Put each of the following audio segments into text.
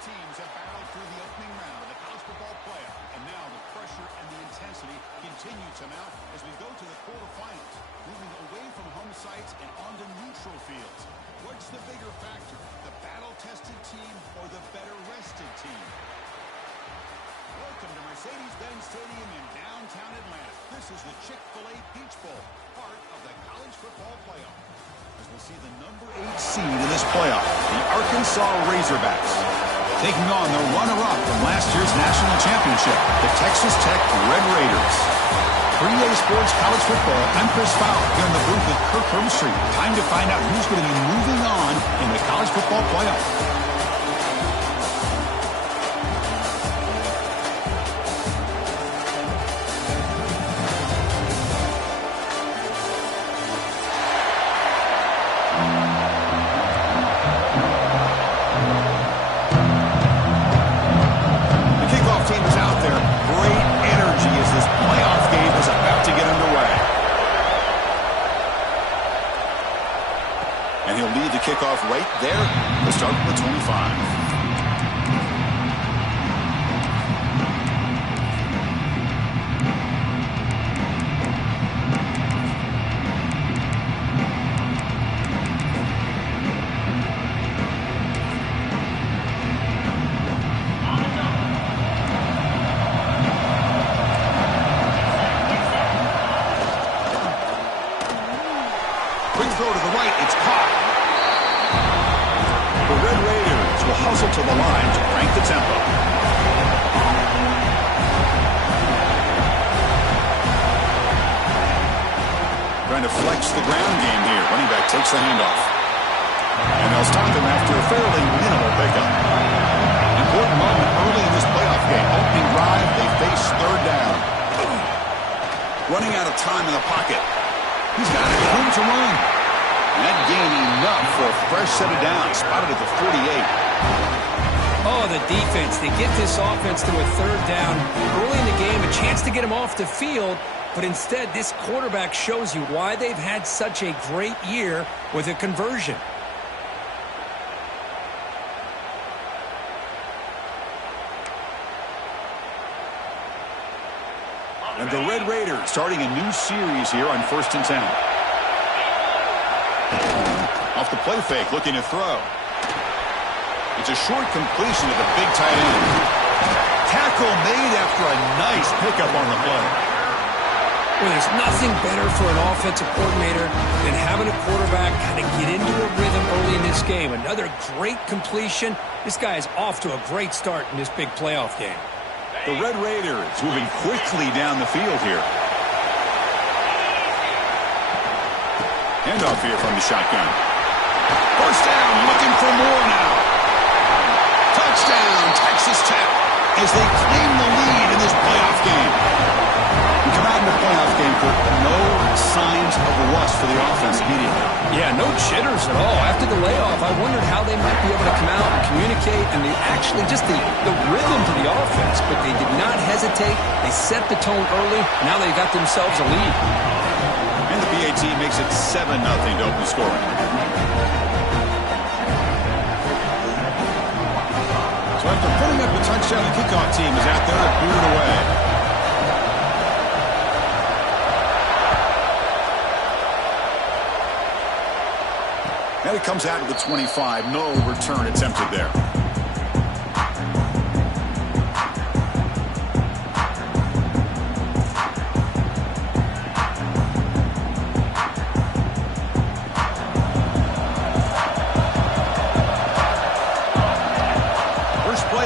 teams have battled through the opening round of the college football playoff, and now the pressure and the intensity continue to mount as we go to the quarterfinals, moving away from home sites and onto neutral fields. What's the bigger factor, the battle-tested team or the better-rested team? Welcome to Mercedes-Benz Stadium in downtown Atlanta. This is the Chick-fil-A Peach Bowl, part of the college football playoff. As we see the number 8 seed in this playoff, the Arkansas Razorbacks, taking on the runner-up from last year's national championship, the Texas Tech Red Raiders. For EA Sports College Football, I'm Chris Fowler here in the booth with Kirk Herbstreit. Time to find out who's going to be moving on in the college football playoff. Kickoff right there to start the 25. Quick throw to the right, it's caught. The Red Raiders will hustle to the line to crank the tempo. Trying to flex the ground game here. Running back takes the handoff. And they'll stop him after a fairly minimal pickup. Important moment early in this playoff game. Opening drive, they face third down. Running out of time in the pocket. He's got room to run. And that gained enough for a fresh set of downs, spotted at the 48. Oh, the defense. They get this offense to a third down early in the game, a chance to get him off the field, but instead this quarterback shows you why they've had such a great year with a conversion. And the Red Raiders starting a new series here on 1st and 10. Off the play fake, looking to throw. It's a short completion to the big tight end. Tackle made after a nice pickup on the play. Well, there's nothing better for an offensive coordinator than having a quarterback kind of get into a rhythm early in this game. Another great completion. This guy is off to a great start in this big playoff game. The Red Raiders moving quickly down the field here. Handoff here from the shotgun. First down, looking for more now. Touchdown, Texas Tech, as they claim the lead in this playoff game. We come out in the playoff game for no signs of rust for the offense immediately. Yeah, no jitters at all. After the layoff, I wondered how they might be able to come out and communicate, and they actually just the rhythm to the offense, but they did not hesitate. They set the tone early. Now they got themselves a lead. And the PAT makes it 7-0 to open scoring. So after putting up a touchdown, the kickoff team is out there booted away. And it comes out of the 25. No return attempted there.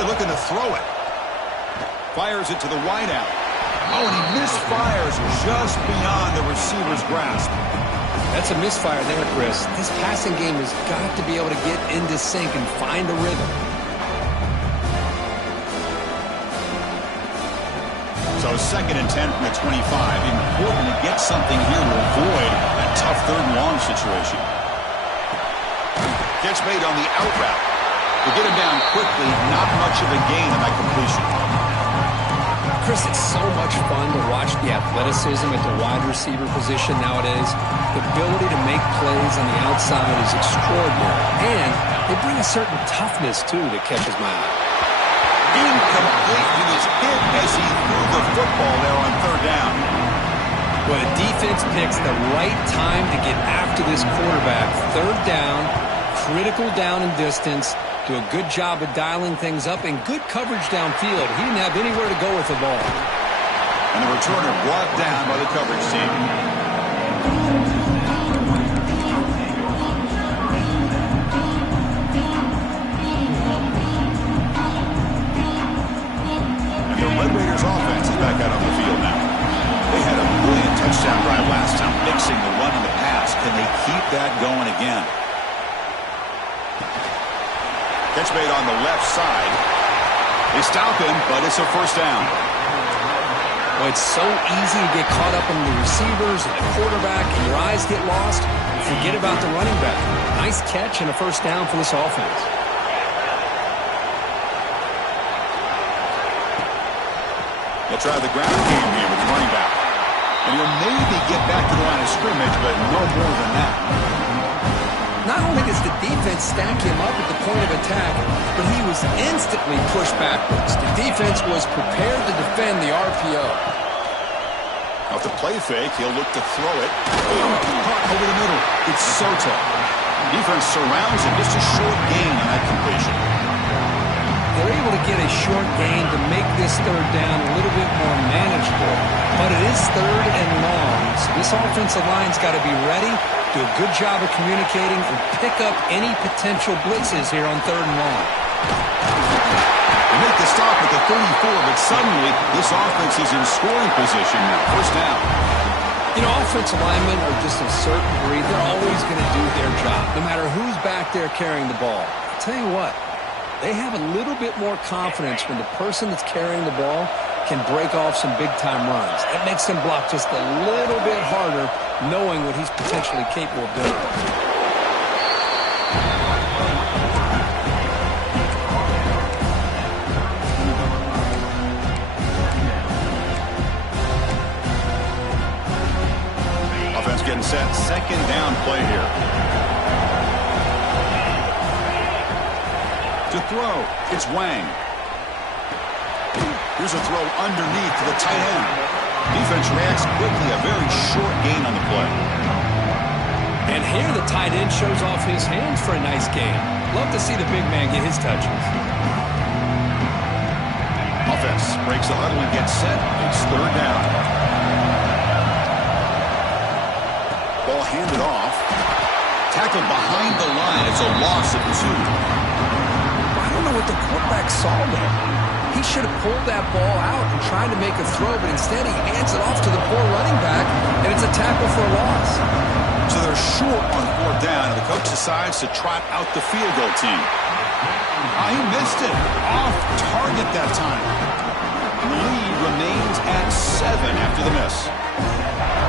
Looking to throw it. Fires it to the wideout. Oh, and he misfires just beyond the receiver's grasp. That's a misfire there, Chris. This passing game has got to be able to get into sync and find a rhythm. So 2nd and 10 from the 25. Important to get something here to avoid that tough third and long situation. Gets made on the out route. To get him down quickly, not much of a gain on that completion. Chris, it's so much fun to watch the athleticism at the wide receiver position nowadays. The ability to make plays on the outside is extraordinary. And They bring a certain toughness, too, that catches my eye. Incomplete. He was hit as he threw the football there on third down. Well, the defense picks the right time to get after this quarterback. Third down, critical down and distance. Do a good job of dialing things up and good coverage downfield. He didn't have anywhere to go with the ball. And the returner brought down by the coverage team. And the Red Raiders offense is back out on the field now. They had a brilliant touchdown drive last time, mixing the run and the pass. Can they keep that going again? Catch made on the left side. They stop him, but it's a first down. Well, it's so easy to get caught up in the receivers and the quarterback, and your eyes get lost. Forget about the running back. Nice catch and a first down for this offense. They'll try the ground game here with the running back. And he'll maybe get back to the line of scrimmage, but no more than that. Not only does the defense stack him up at the point of attack, but he was instantly pushed backwards. The defense was prepared to defend the RPO. Off the play fake, he'll look to throw it. Caught over the middle. It's Soto. Defense surrounds him. Just a short gain on that completion. They're able to get a short gain to make this third down a little bit more manageable. But it is third and long, so this offensive line's got to be ready, do a good job of communicating, and pick up any potential blitzes here on third and long. They make the stop at the 34, but suddenly this offense is in scoring position now. First down. You know, offensive linemen are just a certain breed. They're always going to do their job, no matter who's back there carrying the ball. I'll tell you what, they have a little bit more confidence when the person that's carrying the ball can break off some big-time runs. That makes them block just a little bit harder, knowing what he's potentially capable of doing. Offense getting set. Second down play here. To throw, it's Wang. Here's a throw underneath to the tight end. Defense reacts quickly, a very short gain on the play. And here the tight end shows off his hands for a nice gain. Love to see the big man get his touches. Offense breaks the huddle and gets set. It's third down. Ball handed off. Tackled behind the line. It's a loss of 2. I don't know what the quarterback saw there. He should have pulled that ball out and tried to make a throw, but instead he hands it off to the poor running back, and it's a tackle for a loss. So they're short on fourth down, and the coach decides to trot out the field goal team. He missed it. Off target that time. The lead remains at 7 after the miss.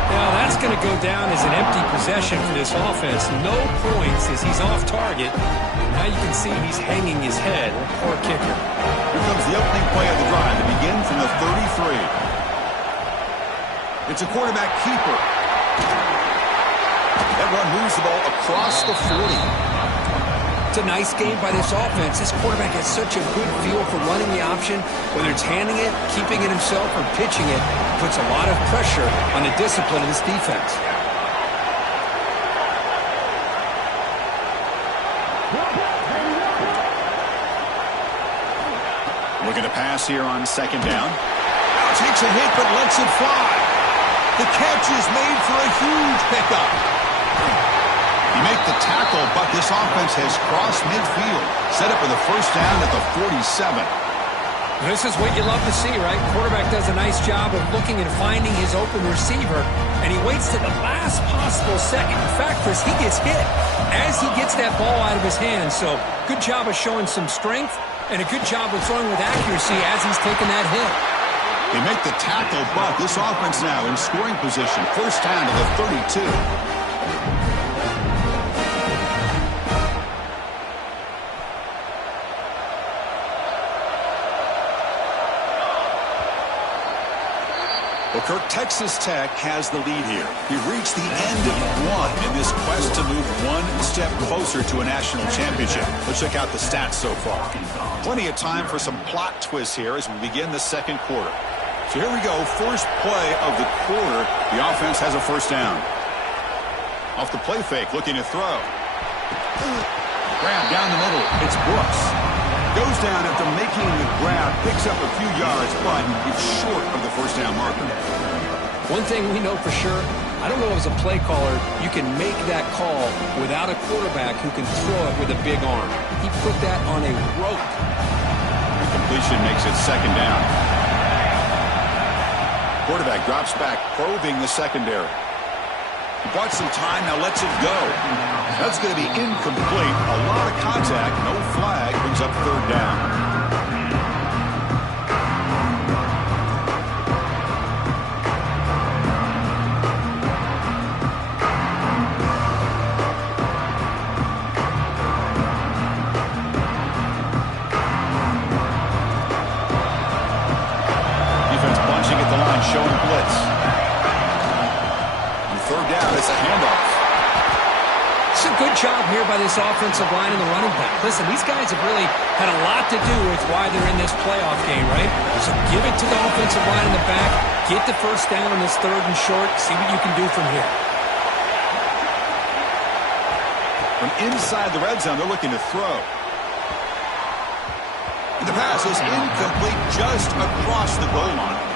Now that's going to go down as an empty possession for this offense. No points as he's off target. Now you can see he's hanging his head. Poor kicker. Here comes the opening play of the drive to begin from the 33. It's a quarterback keeper. That run moves the ball across the 40. It's a nice game by this offense. This quarterback has such a good feel for running the option. Whether it's handing it, keeping it himself, or pitching it, puts a lot of pressure on the discipline of this defense. Looking to pass here on second down. Now takes a hit but lets it fly. The catch is made for a huge pickup. You make the tackle, but this offense has crossed midfield. Set up for the first down at the 47. This is what you love to see, right? Quarterback does a nice job of looking and finding his open receiver, and he waits to the last possible second. In fact, Chris, he gets hit as he gets that ball out of his hands. So good job of showing some strength and a good job of throwing with accuracy as he's taking that hit. They make the tackle, but this offense now in scoring position. First down to the 32. Well, Kirk, Texas Tech has the lead here. We've reached the end of one in this quest to move one step closer to a national championship. Let's check out the stats so far. Plenty of time for some plot twists here as we begin the second quarter. So here we go. First play of the quarter. The offense has a first down. Off the play fake, looking to throw. Grab down the middle. It's Brooks. Goes down after making the grab, picks up a few yards, but it's short of the first down marker. One thing we know for sure, I don't know as a play caller, you can make that call without a quarterback who can throw it with a big arm. He put that on a rope. The completion makes it second down. Quarterback drops back, probing the secondary. He bought some time, now lets it go. That's going to be incomplete. A lot of contact, no flag, brings up third down. Defense bunching at the line, showing blitz. Third down, it's a handoff. It's a good job here by this offensive line and the running back. Listen, these guys have really had a lot to do with why they're in this playoff game, right? So give it to the offensive line in the back, get the first down on this third and short, see what you can do from here. From inside the red zone, they're looking to throw. And the pass is incomplete just across the goal line.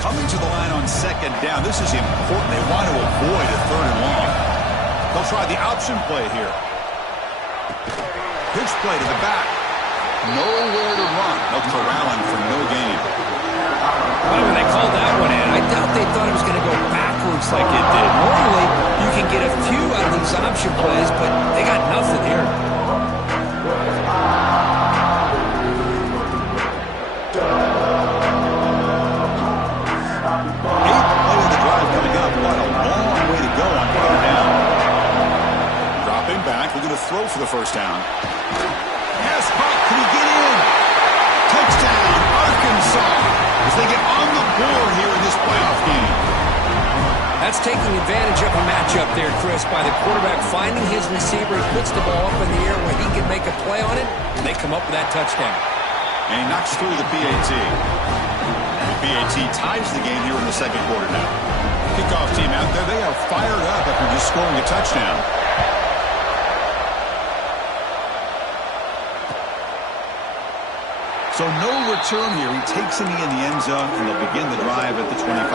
Coming to the line on second down. This is important. They want to avoid a third and long. They'll try the option play here. Pitch play to the back. Nowhere to run. They'll corral him for no gain. Well, when they called that one in, I doubt they thought it was going to go backwards like it did. Normally, you can get a few out of these option plays, but they got nothing here. Looking to throw for the first down. Yes, Buck, can he get in? Touchdown, Arkansas, as they get on the board here in this playoff game. That's taking advantage of a matchup there, Chris, by the quarterback finding his receiver. He puts the ball up in the air where he can make a play on it, and they come up with that touchdown. And he knocks through the PAT. The PAT ties the game here in the second quarter now. Kickoff team out there, they are fired up after just scoring a touchdown. So no return here. He takes it in the end zone, and they'll begin the drive at the 25.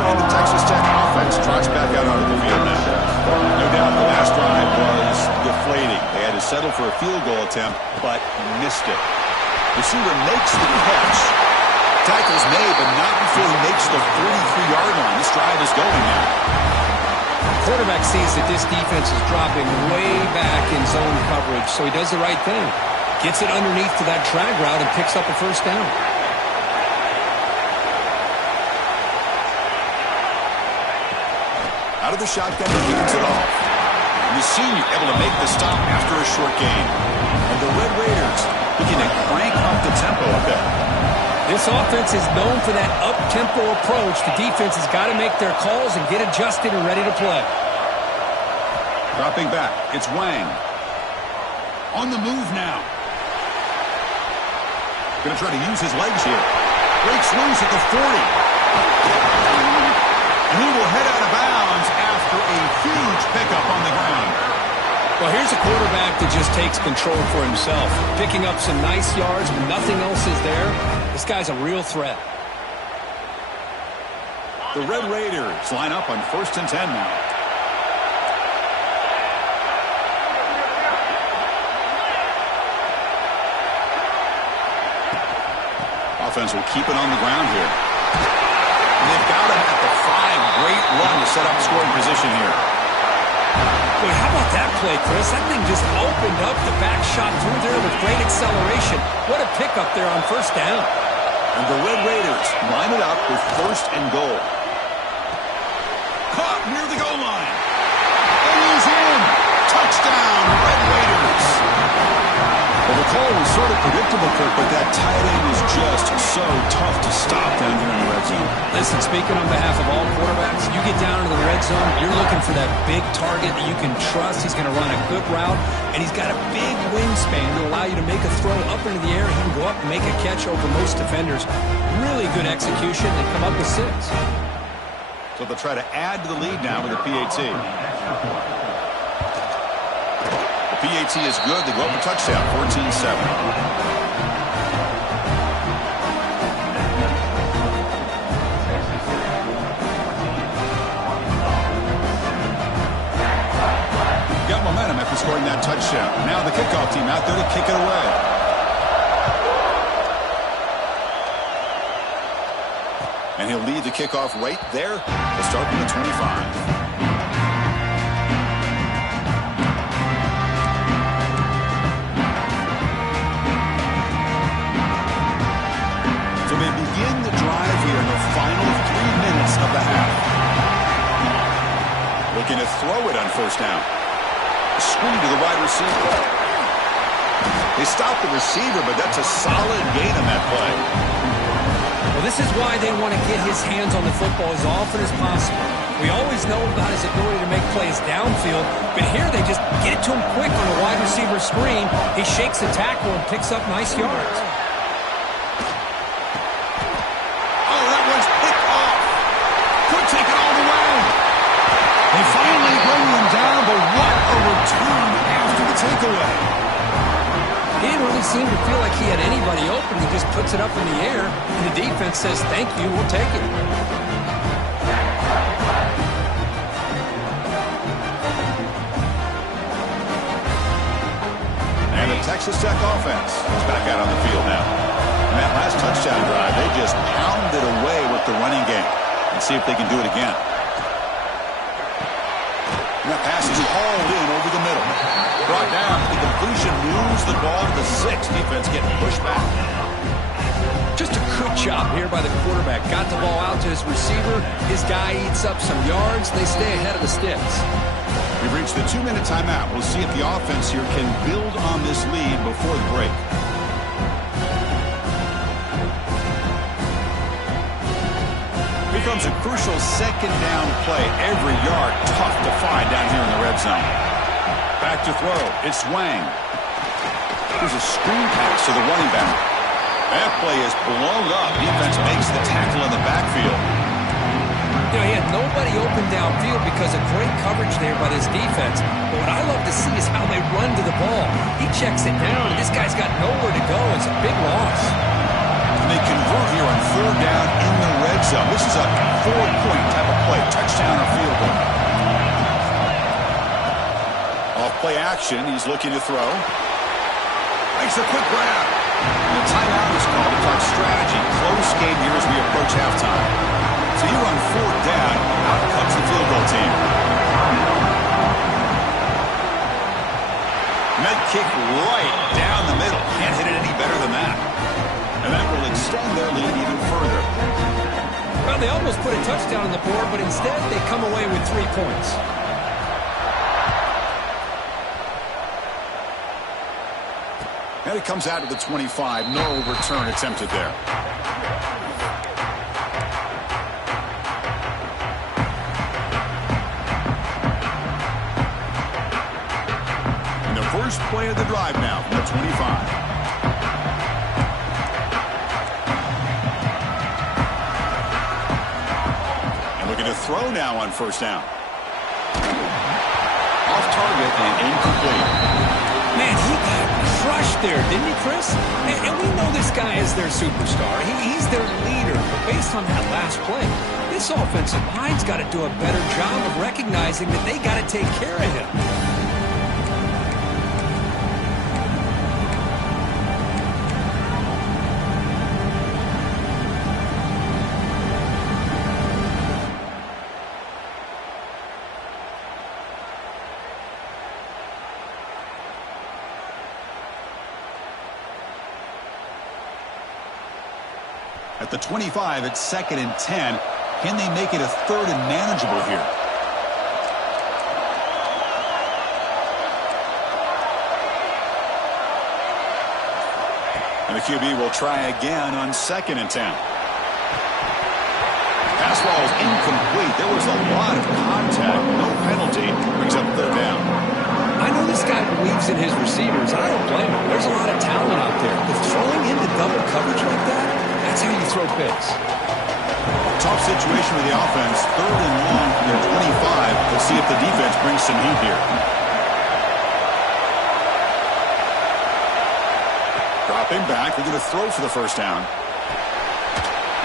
And the Texas Tech offense trots back out onto the field now. No doubt the last drive was deflating. They had to settle for a field goal attempt, but missed it. Receiver makes the catch. Tackle's made, but not before he makes the 43-yard line. This drive is going now. Quarterback sees that this defense is dropping way back in zone coverage, so he does the right thing. Gets it underneath to that drag route and picks up a first down. Out of the shotgun, he hands it off. And the senior able to make the stop after a short gain. And the Red Raiders looking to crank up the tempo a bit. This offense is known for that up-tempo approach. The defense has got to make their calls and get adjusted and ready to play. Dropping back, it's Wang. On the move now. Going to try to use his legs here. Breaks loose at the 40. And he will head out of bounds after a huge pickup on the ground. Well, here's a quarterback that just takes control for himself. Picking up some nice yards when nothing else is there. This guy's a real threat. The Red Raiders line up on 1st and 10 now. Offense will keep it on the ground here. And they've got him at the 5. Great run to set up scoring position here. Boy, how about that play, Chris? That thing just opened up the back shot through there with great acceleration. What a pickup there on first down. And the Red Raiders line it up with 1st and goal. Caught near the goal line. And he's in. Touchdown, Red Raiders. Well, the call was sort of predictable, Kirk, but that tight end is just so tough to stop down here in the red zone. Listen, speaking on behalf of all quarterbacks, you get down into the red zone, you're looking for that big target that you can trust. He's going to run a good route, and he's got a big wingspan to allow you to make a throw up into the air. He can go up and make a catch over most defenders. Really good execution. They come up with 6. So they'll try to add to the lead now with a PAT. The PAT is good. They go up a touchdown, 14-7. Got momentum after scoring that touchdown. Now the kickoff team out there to kick it away. And he'll lead the kickoff right there. We'll start from the 25. They begin the drive here in the final 3 minutes of the half. Looking to throw it on 1st down. Screen to the wide receiver. They stop the receiver, but that's a solid gain on that play. Well, this is why they want to get his hands on the football as often as possible. We always know about his ability to make plays downfield, but here they just get it to him quick on a wide receiver screen. He shakes the tackle and picks up nice yards. They finally bring him down, but what a return after the takeaway. He didn't really seem to feel like he had anybody open. He just puts it up in the air, and the defense says, thank you, we'll take it. And the Texas Tech offense is back out on the field now. And that last touchdown drive, they just pounded away with the running game. Let's see if they can do it again. And that pass is hauled in over the middle. Brought down. The completion moves the ball to the 6. Defense getting pushed back. Just a good job here by the quarterback. Got the ball out to his receiver. His guy eats up some yards. They stay ahead of the sticks. We've reached the 2-minute timeout. We'll see if the offense here can build on this lead before the break. Here comes a crucial 2nd down play. Every yard tough to find down here in the red zone. Back to throw. It's Wang. There's a screen pass to the running back. That play is blown up. Defense makes the tackle in the backfield. You know, he had nobody open downfield because of great coverage there by this defense. But what I love to see is how they run to the ball. He checks it down, and this guy's got nowhere to go. It's a big loss. And they convert here on 3rd down in the red zone. This is a 4-point type of play. Touchdown or field goal. Off play action. He's looking to throw. Makes a quick grab. The timeout is called to talk strategy. Close game here as we approach halftime. So you run 4th down. Out comes the field goal team. Med kick right down the middle. Can't hit it any better than that. And that will extend their lead even further. Well, they almost put a touchdown on the board, but instead they come away with 3 points. And it comes out to the 25. No return attempted there. And the first play of the drive now from the 25. To throw now on 1st down. Off target and incomplete. Man, he got crushed there, didn't he, Chris? And we know this guy is their superstar. He's their leader. But based on that last play, this offensive line's got to do a better job of recognizing that they got to take care of him. At the 25, it's 2nd and 10. Can they make it a 3rd and manageable here? And the QB will try again on 2nd and 10. Pass ball is incomplete. There was a lot of contact. No penalty. Brings up 3rd down. I know this guy believes in his receivers. I don't blame him. There's a lot of talent out there. But throwing into double coverage like that, that's how you throw picks. Tough situation with the offense. 3rd and long from their 25. We'll see if the defense brings some heat here. Dropping back. They're going to throw for the 1st down.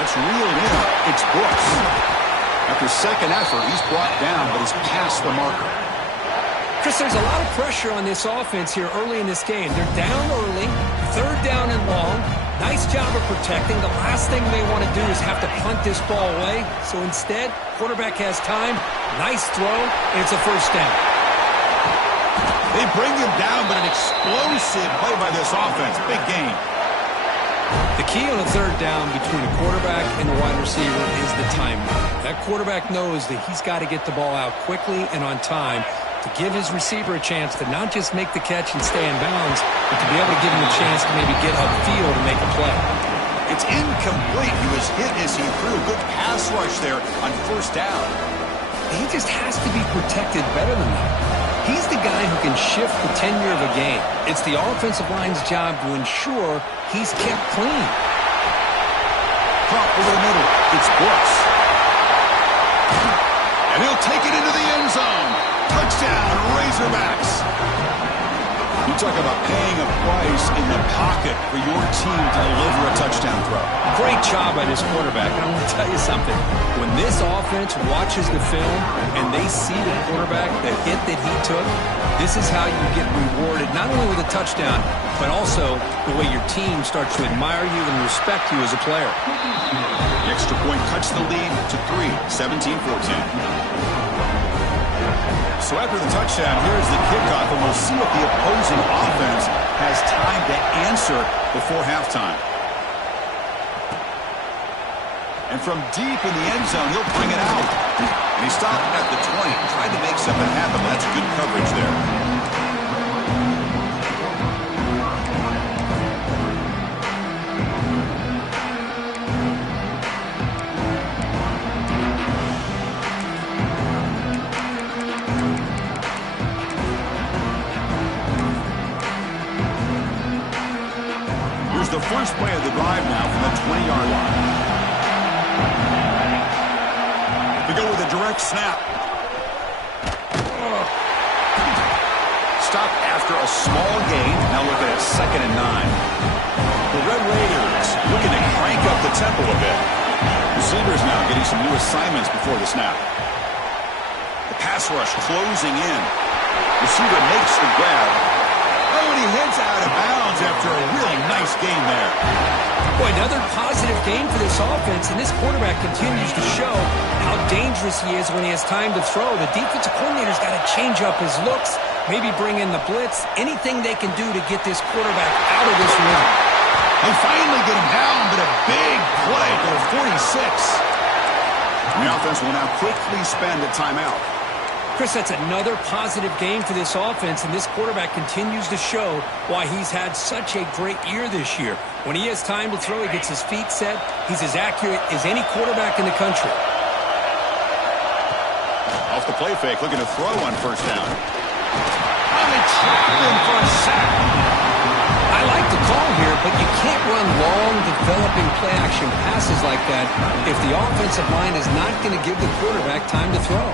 That's reeled in. It's Brooks. After 2nd effort, he's brought down, but he's past the marker. Chris, there's a lot of pressure on this offense here early in this game. They're down early, 3rd down and long. Nice job of protecting. The last thing they want to do is have to punt this ball away. So instead, quarterback has time. Nice throw, and it's a 1st down. They bring him down, but an explosive play by this offense. Big game. The key on a 3rd down between a quarterback and a wide receiver is the timing. That quarterback knows that he's got to get the ball out quickly and on time to give his receiver a chance to not just make the catch and stay in bounds, but to be able to give him a chance to maybe get upfield and make a play. It's incomplete. He was hit as he threw. Good pass rush there on 1st down. He just has to be protected better than that. He's the guy who can shift the tenure of a game. It's the offensive line's job to ensure he's kept clean. Drop over the middle. It's Brooks. And he'll take it into the end zone. Touchdown, Razorbacks. You talk about paying a price in the pocket for your team to deliver a touchdown throw. Great job by this quarterback. And I'm going to tell you something. When this offense watches the film and they see the quarterback, the hit that he took, this is how you get rewarded, not only with a touchdown, but also the way your team starts to admire you and respect you as a player. The extra point cuts the lead to 3, 17-14. So after the touchdown, here's the kickoff, and we'll see if the opposing offense has time to answer before halftime. And from deep in the end zone, he'll bring it out. And he stopped at the 20, tried to make something happen. That's good coverage there. The first play of the drive now from the 20-yard line. They go with a direct snap. Stop after a small gain. Now looking at 2nd and 9. The Red Raiders looking to crank up the tempo a bit. Receivers now getting some new assignments before the snap. The pass rush closing in. Receiver makes the grab. Oh, and he heads out of bounds after a really nice game there. Boy, another positive game for this offense, and this quarterback continues to show how dangerous he is when he has time to throw. The defensive coordinator's got to change up his looks, maybe bring in the blitz, anything they can do to get this quarterback out of this rhythm. They finally get him down, but a big play for 46. And the offense will now quickly spend a timeout. Chris, that's another positive game for this offense, and this quarterback continues to show why he's had such a great year this year. When he has time to throw, he gets his feet set. He's as accurate as any quarterback in the country. Off the play fake, looking to throw on 1st down. Oh, they trapped him for a sack. I like the call here, but you can't run long, developing play-action passes like that if the offensive line is not going to give the quarterback time to throw.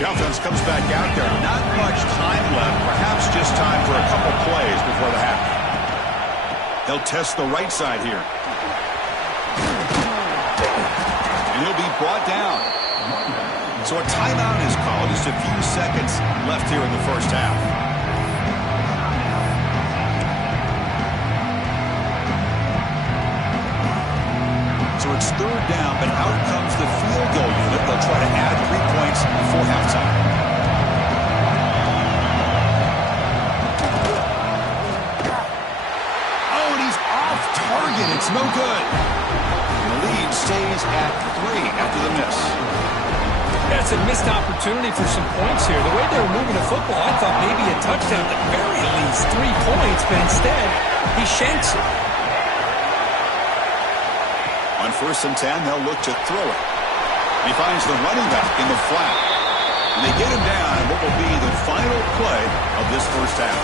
The offense comes back out there. Not much time left. Perhaps just time for a couple plays before the half. They'll test the right side here. And he'll be brought down. So a timeout is called. Just a few seconds left here in the first half. So it's 3rd down, but out comes the field goal unit. They'll try to add 3 points before halftime. Oh, and he's off It's no good. The lead stays at 3 after the miss. That's a missed opportunity for some points here. The way they were moving the football, I thought maybe a touchdown at the very least, 3 points, but instead, he shanks it. On 1st and 10, they'll look to throw it. He finds the running back in the flat. And they get him down in what will be the final play of this first half.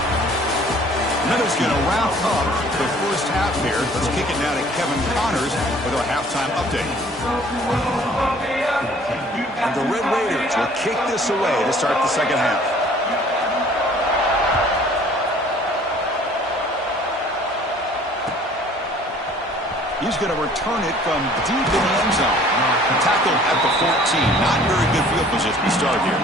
Minutes going to wrap up the first half here. Let's kick it now to Kevin Connors with our halftime update. And the Red Raiders will kick this away to start the second half. He's going to return it from deep in the end zone. Tackled at the 14. Not very good field position to start here.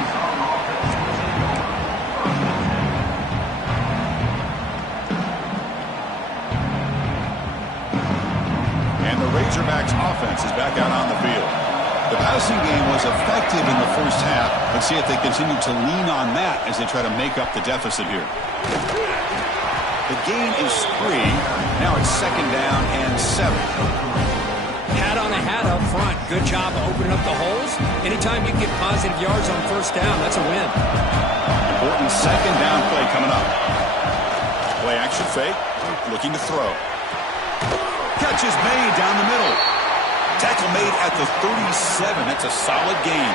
And the Razorbacks offense is back out on the field. The passing game was effective in the first half. Let's see if they continue to lean on that as they try to make up the deficit here. The gain is 3. Now it's 2nd down and 7. Hat on a hat up front. Good job opening up the holes. Anytime you get positive yards on 1st down, that's a win. Important 2nd down play coming up. Play action fake. Looking to throw. Catch is made down the middle. Tackle made at the 37. That's a solid gain.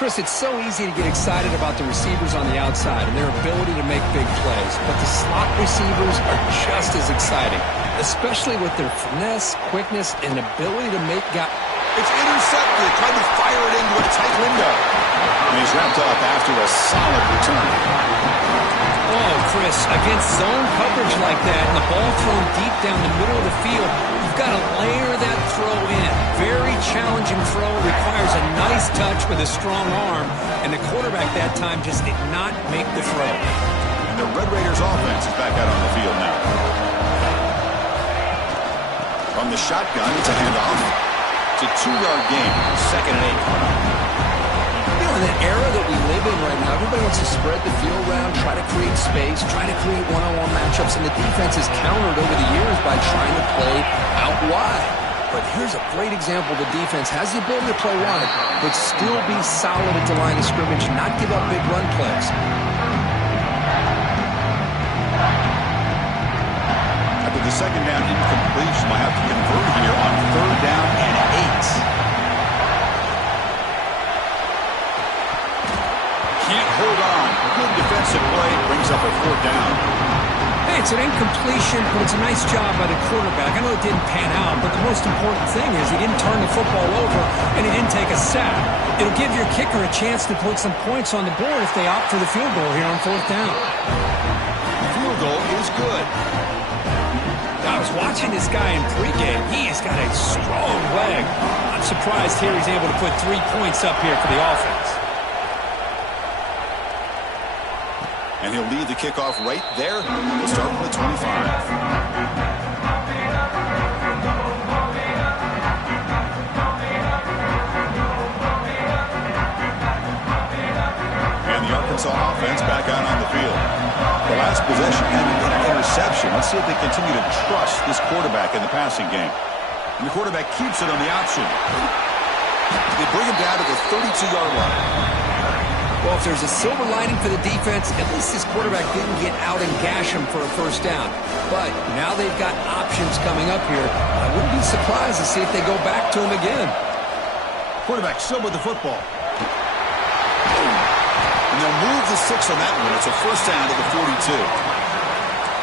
Chris, it's so easy to get excited about the receivers on the outside and their ability to make big plays, but the slot receivers are just as exciting, especially with their finesse, quickness, and ability to make guys. It's intercepted, trying to fire it into a tight window. And he's wrapped up after a solid return. Oh, Chris, against zone coverage like that and the ball thrown deep down the middle of the field, you've got to layer that throw in. Very challenging throw, requires a nice touch with a strong arm, and the quarterback that time just did not make the throw. And the Red Raiders offense is back out on the field now. From the shotgun, it's a handoff. It's a 2-yard gain, 2nd and 8. In that era that we live in right now, everybody wants to spread the field around, try to create space, try to create one-on-one matchups, and the defense has countered over the years by trying to play out wide. But here's a great example. The defense has the ability to play wide, but still be solid at the line of scrimmage, not give up big run plays. After the 2nd down incompletion, we'll have to convert here on 3rd down and 8. Can't hold on. Good defensive play. Brings up a 4th down. Hey, it's an incompletion, but it's a nice job by the quarterback. I know it didn't pan out, but the most important thing is he didn't turn the football over and he didn't take a sack. It'll give your kicker a chance to put some points on the board if they opt for the field goal here on 4th down. Field goal is good. I was watching this guy in pregame. He has got a strong leg. I'm surprised here he's able to put 3 points up here for the offense. And he'll lead the kickoff right there. We'll start from the 25. And the Arkansas offense back out on the field. The last possession ended in an interception. Let's see if they continue to trust this quarterback in the passing game. And the quarterback keeps it on the option. They bring him down to the 32-yard line. Well, if there's a silver lining for the defense, at least this quarterback didn't get out and gash him for a 1st down. But now they've got options coming up here. I wouldn't be surprised to see if they go back to him again. Quarterback still with the football. And they'll move the 6 on that one. It's a 1st down to the 42.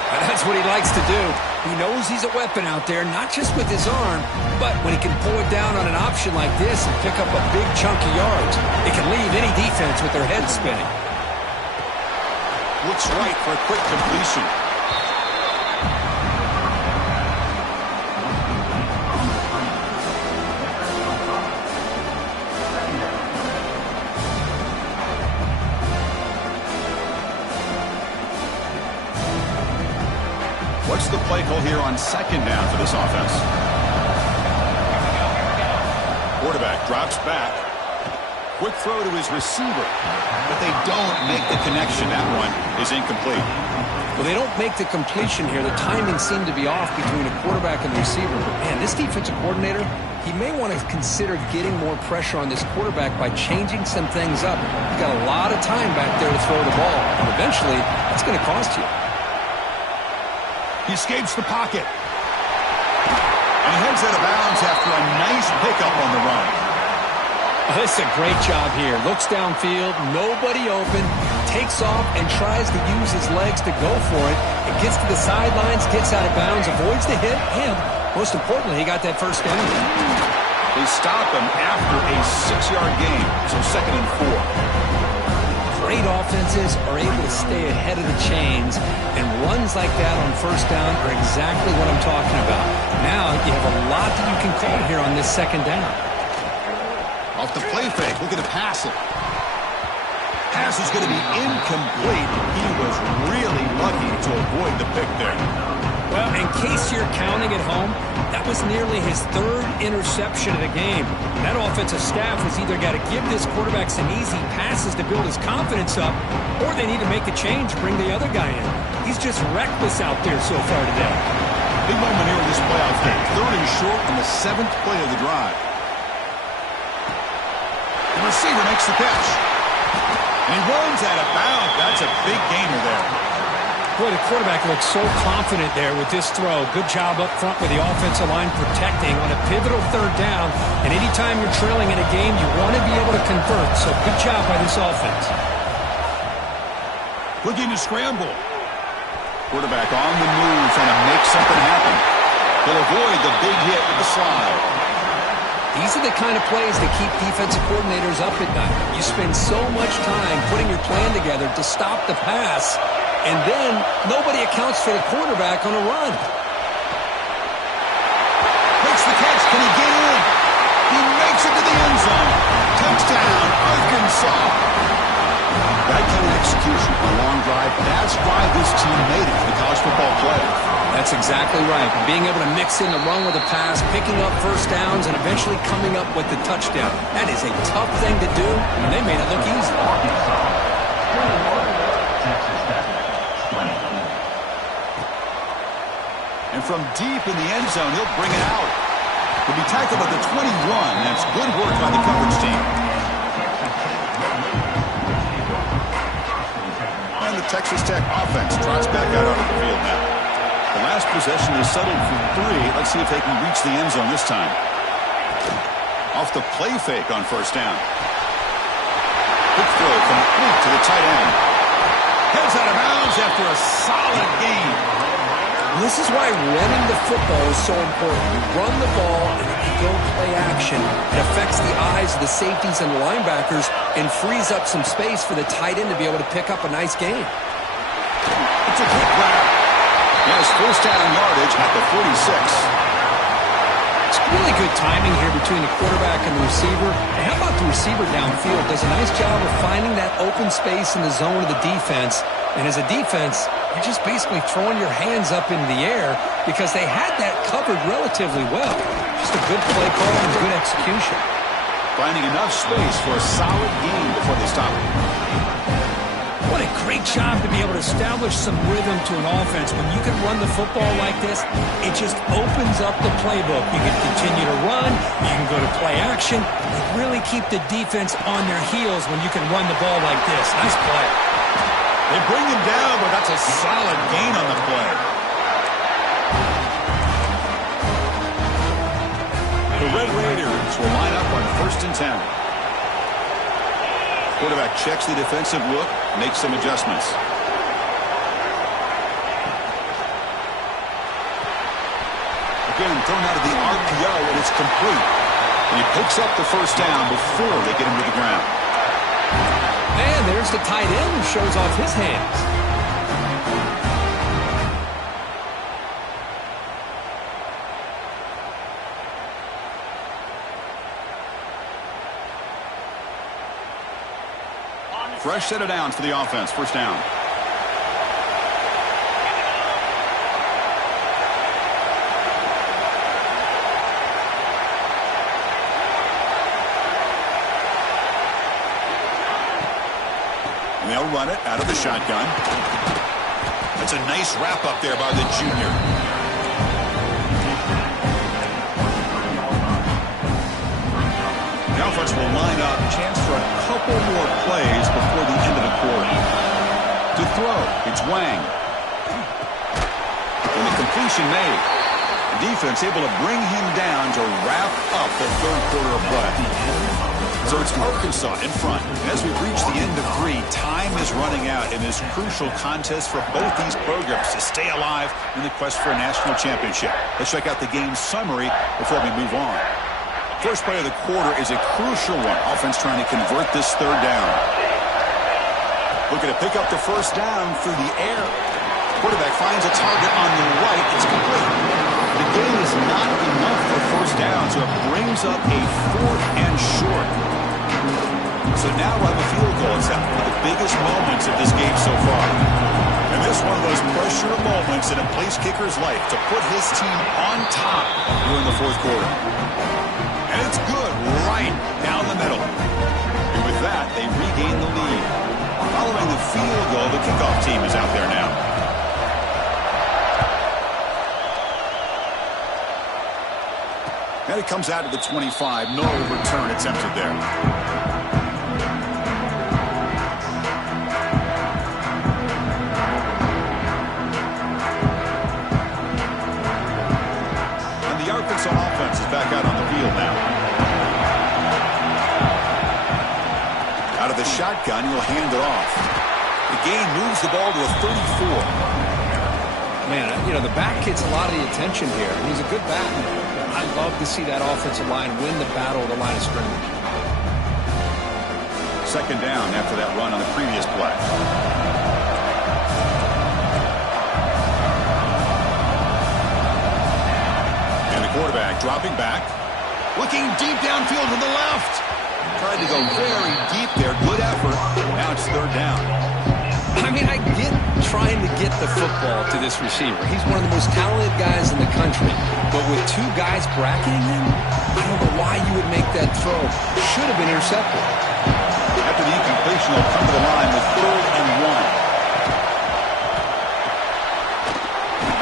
And that's what he likes to do. He knows he's a weapon out there, not just with his arm, but when he can pull it down on an option like this and pick up a big chunk of yards, it can leave any defense with their head spinning. Looks right for a quick completion. What's the play call here on 2nd down for this offense? Quarterback drops back. Quick throw to his receiver, but they don't make the connection. That one is incomplete. Well, they don't make the completion here. The timing seemed to be off between the quarterback and the receiver. But, man, this defensive coordinator, he may want to consider getting more pressure on this quarterback by changing some things up. He's got a lot of time back there to throw the ball. And eventually, that's going to cost you. He escapes the pocket. And he heads out of bounds after a nice pickup on the run. Oh, this is a great job here. Looks downfield, nobody open, takes off and tries to use his legs to go for it. It gets to the sidelines, gets out of bounds, avoids the hit, and most importantly, he got that first down. They stop him after a 6-yard gain, so 2nd and 4. Great offenses are able to stay ahead of the chains, and runs like that on first down are exactly what I'm talking about. Now you have a lot that you can call here on this 2nd down. Off the play fake, looking to pass it. Pass is going to be incomplete. He was really lucky to avoid the pick there. Well, in case you're counting at home, that was nearly his 3rd interception of the game. That offensive staff has either got to give this quarterback some easy passes to build his confidence up, or they need to make a change to bring the other guy in. He's just reckless out there so far today. Big moment here in this playoff game. 3rd and short on the 7th play of the drive. The receiver makes the catch. And he runs out of bounds. That's a big gainer there. Boy, the quarterback looks so confident there with this throw. Good job up front with the offensive line protecting on a pivotal 3rd down. And anytime you're trailing in a game, you want to be able to convert. So good job by this offense. Looking to scramble. Quarterback on the move, trying to make something happen. He'll avoid the big hit with the slide. These are the kind of plays that keep defensive coordinators up at night. You spend so much time putting your plan together to stop the pass, and then nobody accounts for the quarterback on a run. Makes the catch. Can he get in? He makes it to the end zone. Touchdown, Arkansas. That kind of execution on a long drive, that's why this team made it to the college football playoff. That's exactly right. Being able to mix in the run with a pass, picking up first downs, and eventually coming up with the touchdown. That is a tough thing to do, and they made it look easy. And from deep in the end zone, he'll bring it out. He'll be tackled at the 21. That's good work by the coverage team. And the Texas Tech offense trots back out onto the field now. The last possession is settled for 3. Let's see if they can reach the end zone this time. Off the play fake on first down. Quick throw complete to the tight end. Heads out of bounds after a solid gain. This is why running the football is so important. You run the ball, and if you go play action, it affects the eyes of the safeties and the linebackers and frees up some space for the tight end to be able to pick up a nice gain. It's a quick grab. Yes, first down yardage at the 46. It's really good timing here between the quarterback and the receiver. And how about the receiver downfield? Does a nice job of finding that open space in the zone of the defense. And as a defense, you're just basically throwing your hands up in the air because they had that covered relatively well. Just a good play call and good execution. Finding enough space for a solid gain before they stop it. What a great job to be able to establish some rhythm to an offense. When you can run the football like this, it just opens up the playbook. You can continue to run, you can go to play action, and really keep the defense on their heels when you can run the ball like this. Nice play. They bring him down, but that's a solid gain on the play. The Red Raiders will line up on 1st and 10. Quarterback checks the defensive look, makes some adjustments. Again, thrown out of the RPO, and it's complete. And he picks up the first down before they get him to the ground. And there's the tight end who shows off his hands. Fresh set of downs for the offense. First down. And they'll run it out of the shotgun. A That's a nice wrap-up there by the junior. The offense will line up. Chance for a couple more plays before the end of the quarter. To throw, it's Wang. And the completion made. The defense able to bring him down to wrap up the third quarter of play. So it's Arkansas in front. As we reach the end of 3, time is running out in this crucial contest for both these programs to stay alive in the quest for a national championship. Let's check out the game summary before we move on. First play of the quarter is a crucial one. Offense trying to convert this third down. Looking to pick up the first down through the air. Quarterback finds a target on the right. It's complete. The gain is not enough for first down, so it brings up a 4th and short. So now we'll have a field goal attempt, one of the biggest moments of this game so far. And this is one of those pressure moments in a place kicker's life to put his team on top during the fourth quarter. And it's good right down the middle. And with that, they regain the lead. Following the field goal, the kickoff team is out there now. And it comes out to the 25. No return attempted there. And the Arkansas offense is back out on the field now. Out of the shotgun, he'll hand it off. The gain moves the ball to a 34. Man, you know, the back gets a lot of the attention here. And he's a good back. I'd love to see that offensive line win the battle of the line of scrimmage. Second down after that run on the previous play. And the quarterback dropping back. Looking deep downfield to the left. Tried to go very deep there. Good effort. Now it's third down. I mean, I get trying to get the football to this receiver. He's one of the most talented guys in the country. But with 2 guys bracketing him, I don't know why you would make that throw. Should have been intercepted. After the incompletion, they'll come to the line with 3rd and 1.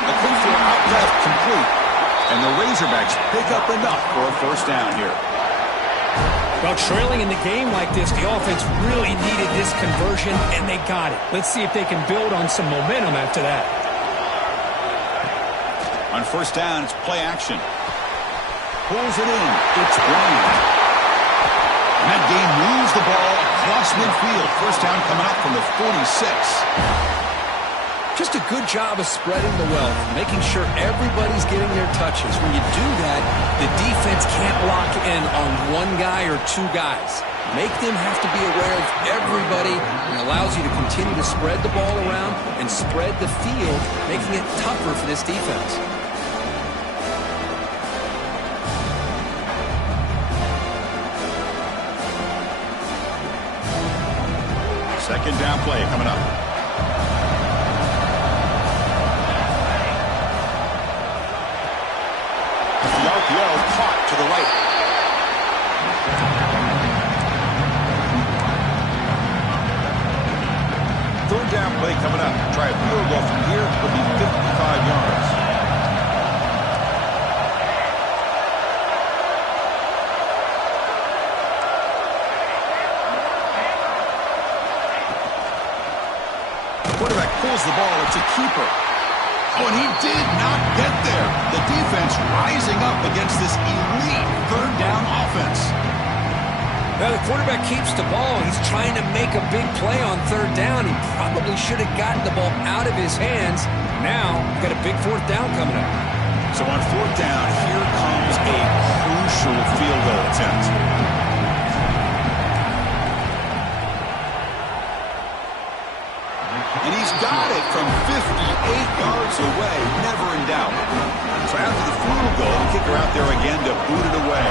A quick throw out left complete. And the Razorbacks pick up enough for a first down here. Well, trailing in the game like this, the offense really needed this conversion, and they got it. Let's see if they can build on some momentum after that. On first down, it's play action. Pulls it in. It's Bryant. And that game moves the ball across midfield. First down coming up from the 46. Just a good job of spreading the wealth, making sure everybody's getting their touches. When you do that, the defense can't lock in on 1 guy or 2 guys. Make them have to be aware of everybody, and allows you to continue to spread the ball around and spread the field, making it tougher for this defense. Second down play coming up. The RPO caught to the right. Third down play coming up. Try a field goal from here. Will be 55 yards. Quarterback pulls the ball. It's a keeper. Oh, and he did not get there. The defense rising up against this elite third down offense. Well, the quarterback keeps the ball. He's trying to make a big play on third down. He probably should have gotten the ball out of his hands. Now, got a big 4th down coming up. So on 4th down, here comes a crucial field goal attempt. And he's got it from 58 yards away, never in doubt. So after the field goal, the kicker out there again to boot it away.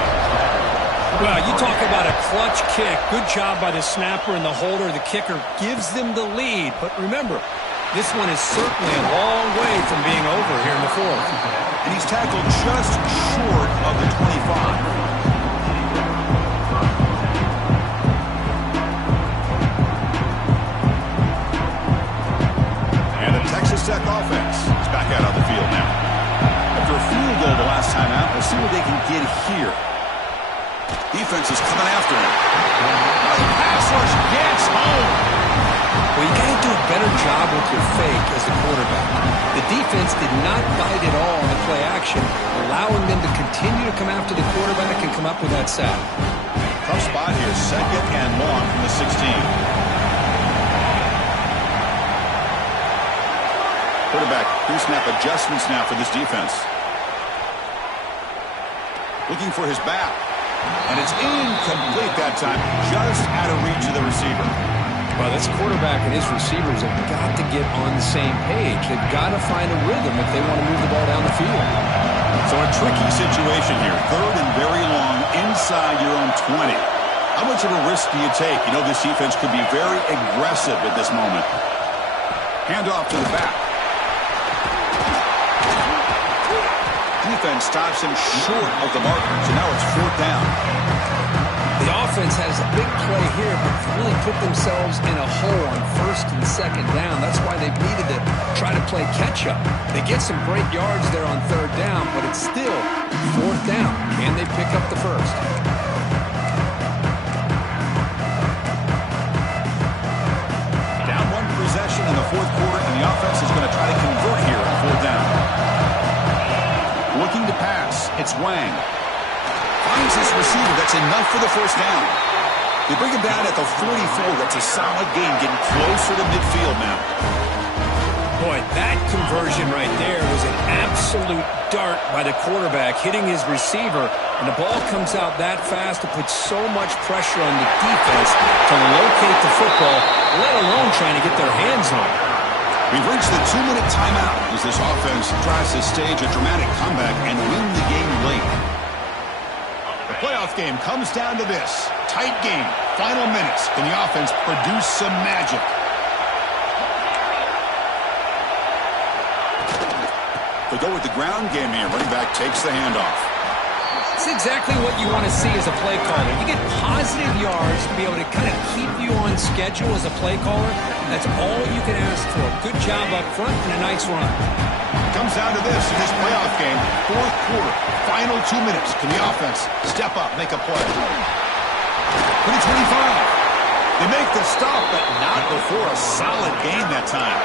Well, you talk about a clutch kick. Good job by the snapper and the holder. The kicker gives them the lead. But remember, this one is certainly a long way from being over here in the 4th. And he's tackled just short of the 25. Tech Defense is coming after him. The pass rush gets home. Well, you got to do a better job with your fake as the quarterback. The defense did not bite at all on the play action, allowing them to continue to come after the quarterback and come up with that sack. Tough spot here, 2nd and long from the 16. Quarterback pre-snap adjustments now for this defense. Looking for his back. And it's incomplete that time, just out of reach of the receiver. Well, this quarterback and his receivers have got to get on the same page. They've got to find a rhythm if they want to move the ball down the field. So a tricky situation here. 3rd and very long inside your own 20. How much of a risk do you take? You know this defense could be very aggressive at this moment. Handoff to the back. Defense stops him short of the marker, so now it's 4th down. The offense has a big play here, but really put themselves in a hole on 1st and 2nd down. That's why they've needed to try to play catch-up. They get some great yards there on 3rd down, but it's still 4th down. Can they pick up the 1st? Down 1 possession in the 4th quarter, and the offense is going to try to convert here on 4th down. Looking to pass, it's Wang. Finds his receiver. That's enough for the 1st down. They bring him down at the 44. That's a solid gain, getting closer to midfield now. Boy, that conversion right there was an absolute dart by the quarterback, hitting his receiver, and the ball comes out that fast to put so much pressure on the defense to locate the football, let alone trying to get their hands on it. We've reached the 2-minute timeout as this offense tries to stage a dramatic comeback and win the game late. The playoff game comes down to this. Tight game. Final minutes. Can the offense produce some magic? They go with the ground game here. Running back takes the handoff. It's exactly what you want to see as a play caller. You get positive yards to be able to kind of keep you on schedule as a play caller. That's all you can ask for. Good job up front and a nice run. Comes down to this in this playoff game. 4th quarter. Final 2 minutes. Can the offense step up, make a play? 20-25. They make the stop, but not before a solid game that time.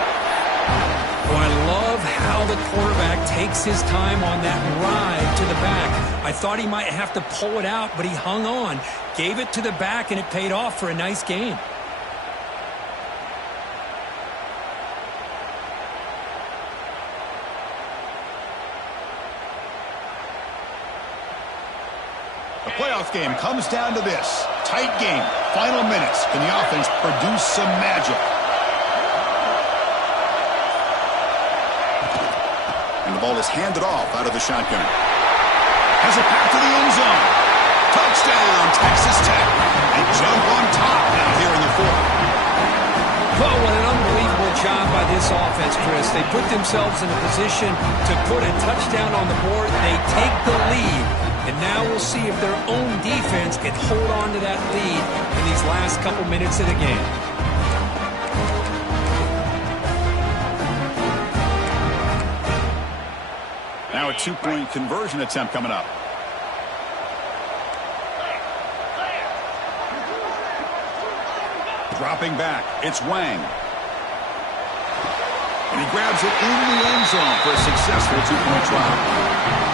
Oh, I love how the quarterback takes his time on that ride to the back. I thought he might have to pull it out, but he hung on, gave it to the back, and it paid off for a nice game. The playoff game comes down to this. Tight game. Final minutes. Can the offense produce some magic? And the ball is handed off out of the shotgun. Has a pass to the end zone. Touchdown, Texas Tech. They jump on top now here in the 4th. Oh, what an unbelievable job by this offense, Chris. They put themselves in a position to put a touchdown on the board. They take the lead. And now we'll see if their own defense can hold on to that lead in these last couple minutes of the game. Now a 2-point conversion attempt coming up. Dropping back, it's Wang. And he grabs it in the end zone for a successful 2-point try.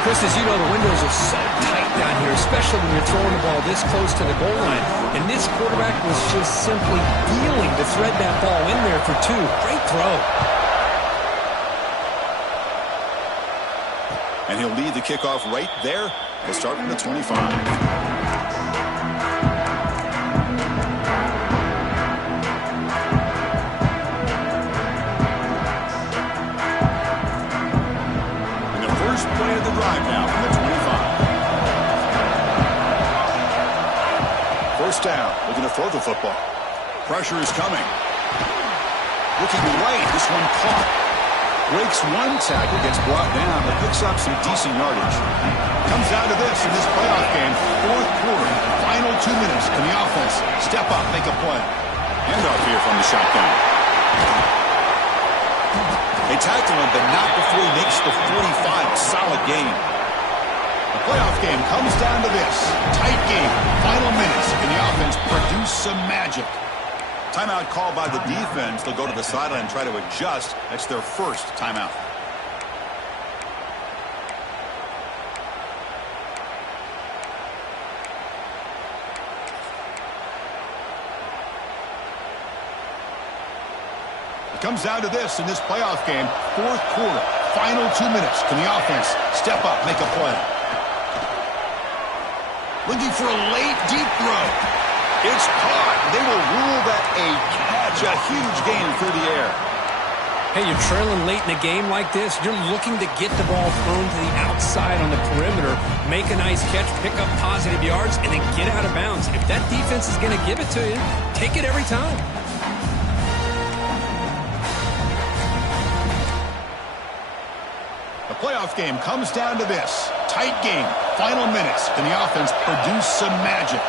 Chris, as you know, the windows are so tight down here, especially when you're throwing the ball this close to the goal line. And this quarterback was just simply dealing to thread that ball in there for 2. Great throw. And he'll lead the kickoff right there. He'll start from the 25. Play of the drive now from the 25. 1st down, looking to throw the football. Pressure is coming. Looking right, this one caught. Breaks one tackle, gets brought down, but picks up some decent yardage. Comes down to this in this playoff game. 4th quarter, final 2 minutes. Can the offense step up, make a play? Handoff here from the shotgun. They tackle him, but not before he makes the 45. A solid game. The playoff game comes down to this. Tight game. Final minutes. Can the offense produce some magic? Timeout called by the defense. They'll go to the sideline and try to adjust. That's their first timeout. It comes down to this in this playoff game. Fourth quarter. Final 2 minutes. Can the offense step up, make a play? Looking for a late, deep throw. It's caught. They will rule that a catch, a huge gain through the air. Hey, you're trailing late in a game like this. You're looking to get the ball thrown to the outside on the perimeter, make a nice catch, pick up positive yards, and then get out of bounds. If that defense is going to give it to you, take it every time. The playoff game comes down to this. Tight game. Final minutes. Can the offense produce some magic?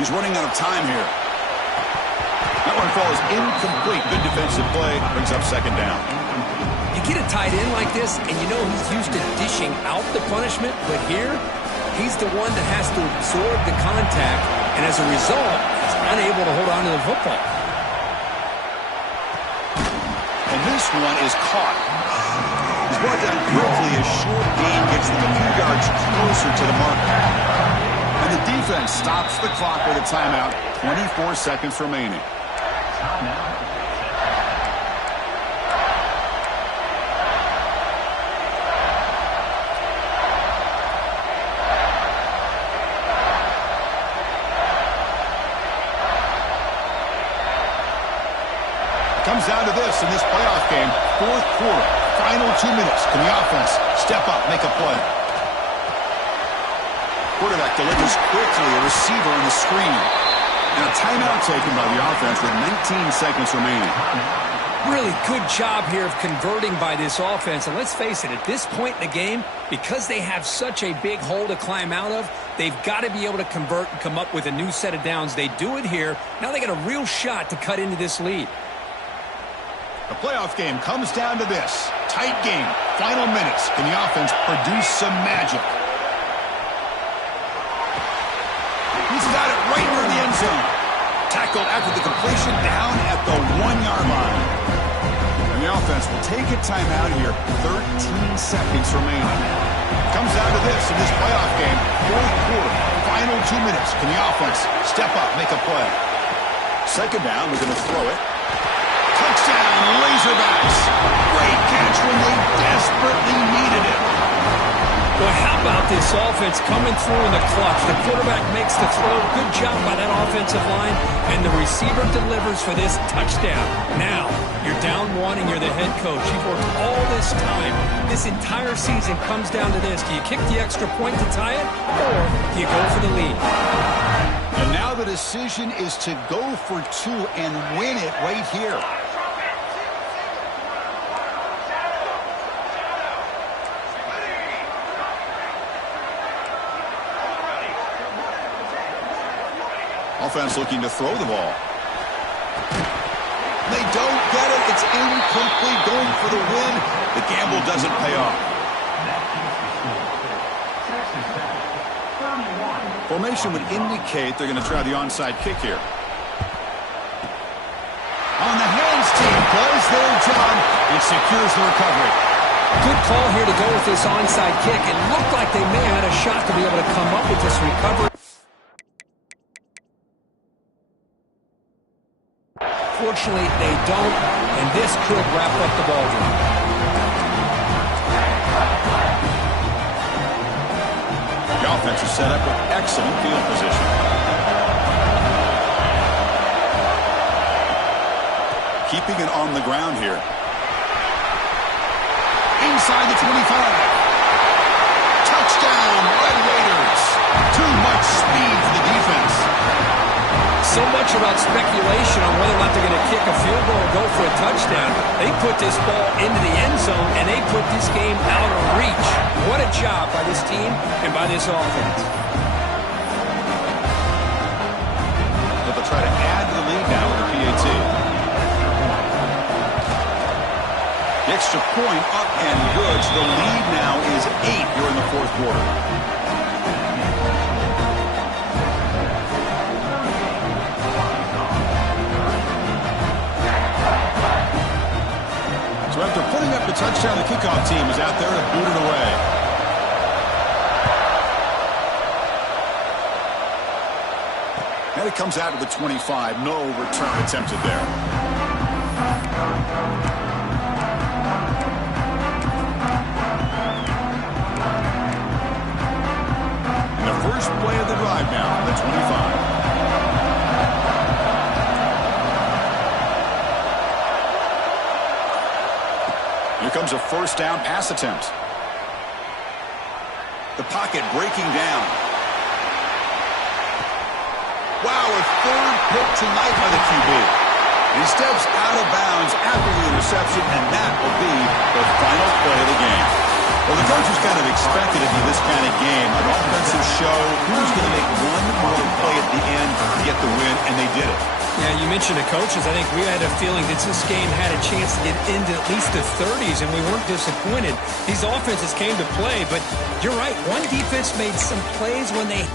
He's running out of time here. That one falls incomplete. Good defensive play. Brings up second down. You get a tight end like this, and you know he's used to dishing out the punishment, but here, he's the one that has to absorb the contact, and as a result, he's unable to hold on to the football. And this one is caught. He's brought down quickly as short gain gets them a few yards closer to the marker. And the defense stops the clock with a timeout. 24 seconds remaining. Comes down to this in this playoff game. Fourth quarter. Final 2 minutes. Can the offense step up, make a play? Quarterback delivers quickly, a receiver on the screen. And a timeout taken by the offense with 19 seconds remaining. Really good job here of converting by this offense. And let's face it, at this point in the game, because they have such a big hole to climb out of, they've got to be able to convert and come up with a new set of downs. They do it here. Now they got a real shot to cut into this lead. The playoff game comes down to this. Tight game. Final minutes. Can the offense produce some magic? He's got it right near the end zone. Tackled after the completion down at the 1-yard line. And the offense will take a timeout here. 13 seconds remaining. Comes down to this in this playoff game. Fourth quarter. Final 2 minutes. Can the offense step up, make a play? Second down. We're going to throw it. Touchdown, Razorbacks. Great catch when they desperately needed it. Well, how about this offense coming through in the clutch? The quarterback makes the throw. Good job by that offensive line. And the receiver delivers for this touchdown. Now, you're down one and you're the head coach. You've worked all this time. This entire season comes down to this. Do you kick the extra point to tie it, or do you go for the lead? And now the decision is to go for two and win it right here. Offense looking to throw the ball. They don't get it. It's incomplete. Going for the win. The gamble doesn't pay off. Formation would indicate they're going to try the onside kick here. On the hands, team does their job and secures the recovery. Good call here to go with this onside kick. It looked like they may have had a shot to be able to come up with this recovery. Fortunately, they don't, and this could wrap up the ballgame. The offense is set up with excellent field position. Keeping it on the ground here. Inside the 25. Touchdown, Red Raiders. Too much speed for the defense. So much about speculation on whether or not they're going to kick a field goal or go for a touchdown. They put this ball into the end zone, and they put this game out of reach. What a job by this team and by this offense. But they'll try to add to the lead now with the PAT. The extra point up and good. So the lead now is 8 here in the fourth quarter. So after putting up the touchdown, the kickoff team is out there to boot it away. And it comes out to the 25. No return attempted there. And the first play of the drive now on the 25. Here comes a first down pass attempt. The pocket breaking down. Wow, a third pick tonight by the QB. He steps out of bounds after the interception, and that will be the final play of the game. Well, the coaches kind of expected it to be this kind of game. An offensive show. Who's going to make one more play at the end to get the win, and they did it. Yeah, you mentioned the coaches. I think we had a feeling that this game had a chance to get into at least the 30s, and we weren't disappointed. These offenses came to play, but you're right. One defense made some plays when they